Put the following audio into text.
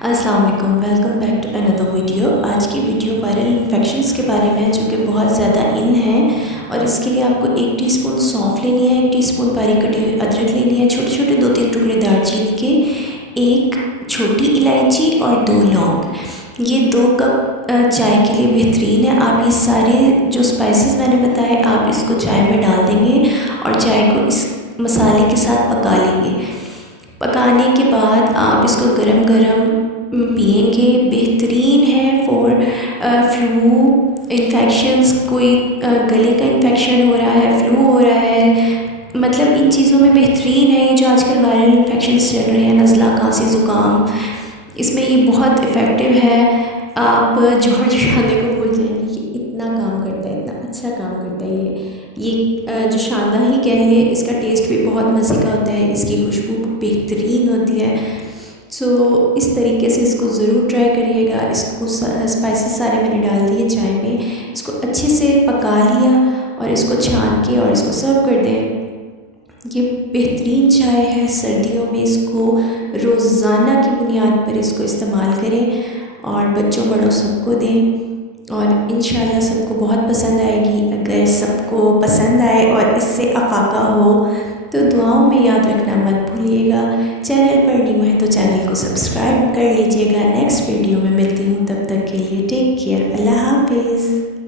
अस्सलाम वालेकुम, welcome back to another video. आज की वीडियो वायरल इन्फेक्शंस के बारे में है, जो कि बहुत ज़्यादा इन है। और इसके लिए आपको 1 टीस्पून सौंफ लेनी है, 1 टीस्पून बारीक कटी हुई अदरक लेनी है, छोटे छोटे 2-3 टुकड़े दालचीनी के, 1 छोटी इलायची और 2 लौंग। ये 2 कप चाय के लिए बेहतरीन है। आप ये सारे जो स्पाइसेस मैंने बताए, आप इसको चाय में डाल देंगे और चाय को इस मसाले के साथ पका लेंगे। पकाने के बाद आप इसको गरम-गरम पिएंगे। बेहतरीन है फॉर फ्लू इन्फेक्शंस। कोई गले का इन्फेक्शन हो रहा है, फ्लू हो रहा है, मतलब इन चीज़ों में बेहतरीन है। ये जो आजकल वायरल इन्फेक्शंस चल रहे हैं, नज़ला, खांसी, ज़ुकाम, इसमें ये बहुत इफ़ेक्टिव है। आप जौहर शादी को भूल जाएंगे। ये इतना काम करता है, इतना अच्छा काम करता है ये जो शादा ही कह लें, इसका टेस्ट भी बहुत मज़े का होता है, इसकी खुशबू बेहतरीन होती है। सो इस तरीके से इसको ज़रूर ट्राई करिएगा। इसको स्पाइसेस सारे मैंने डाल दिए चाय में, इसको अच्छे से पका लिया और इसको छान के और इसको सर्व कर दें। ये बेहतरीन चाय है सर्दियों में। इसको रोज़ाना की बुनियाद पर इसको इस्तेमाल करें और बच्चों बड़ों सबको दें और इंशाल्लाह सबको बहुत पसंद आएगी। अगर सबको पसंद आए और इससे अफाका हो तो दुआओं में याद रखना मत भूलिएगा। चैनल पर न्यू है तो चैनल को सब्सक्राइब कर लीजिएगा। नेक्स्ट वीडियो में मिलती हूँ, तब तक के लिए टेक केयर, अल्लाह हाफिज़।